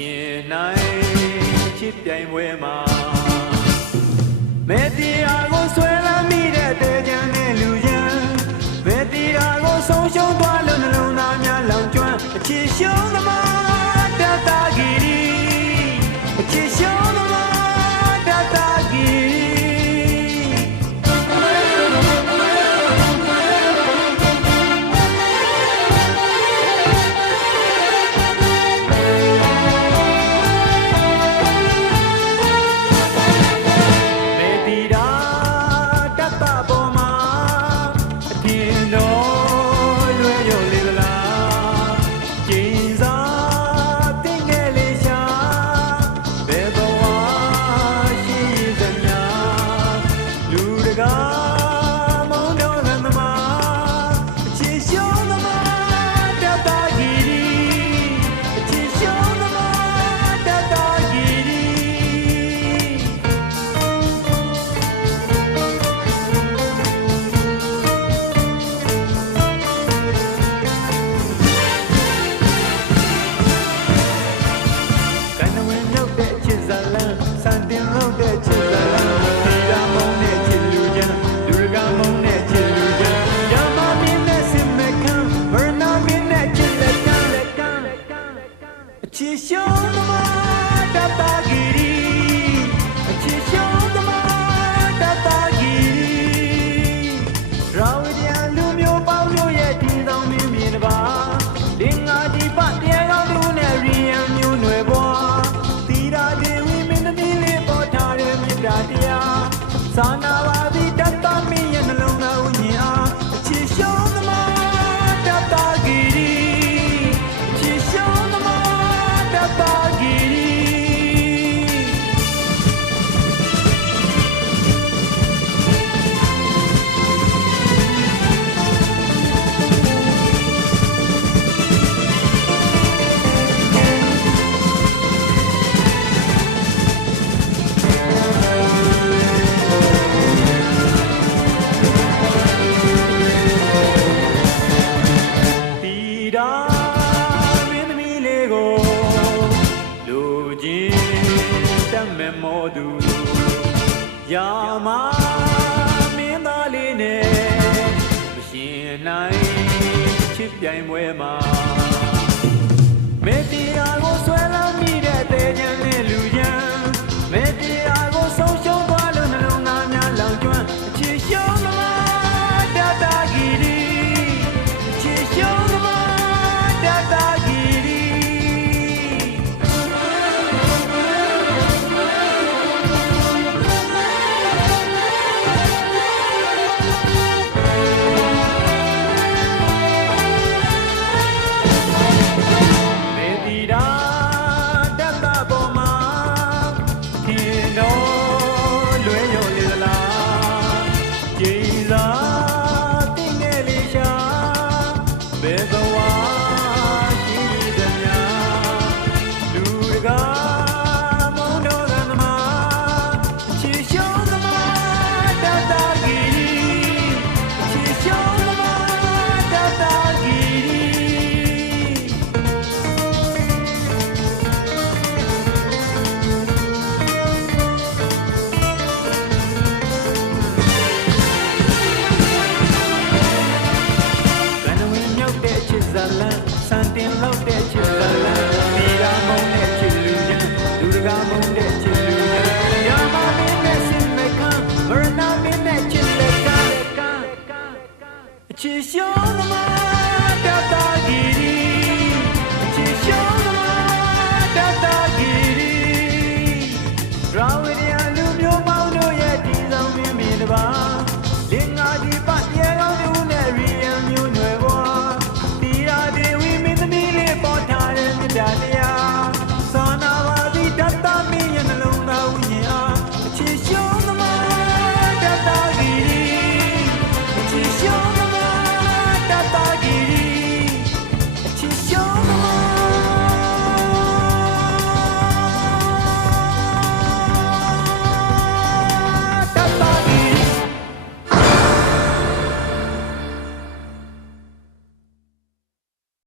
ရှင်နိုင်ချစ်ပြိုင်ပွဲမှာမဲတီရာကိုဆွဲလမ်းမိတဲ့တဲချမ်းနဲ့လူချမ်းမဲတီရာကိုဆုံးရှုံးသွားလို့နှလုံးသားများလောင်ကျွမ်းအချစ်ရှုံးသမားတတဂီရီအချစ်ရှုံးသမားတတဂီရီချစ်ရှုံးသမားတတဂီရီအချစ်ရှုံးသမားတတဂီရီရာဝဒီယလူမျိုးပေါင်းတို့ရဲ့ဒီဆောင်မင်းမြေတစ်ပါးလင်္ကာဒီပတရားကောင်းသူနဲ့ရီယံမျိုးနွယ်ပွားသီရာဒေဝီမင်းသမီးလေးပေါ်ထားတဲ့မြတ်တရားသာနာပါသည်တတမင်းရဲ့နှလုံးသားဝိညာဉ်အားအချစ်ရှုံးသမားတတဂီရီအချစ်ရှုံးသမားမောသူရာမမင်းသားလေးနဲ့မရှင်နိုင်ချစ်ပြိုင်ပွဲမှာမေတ္တာ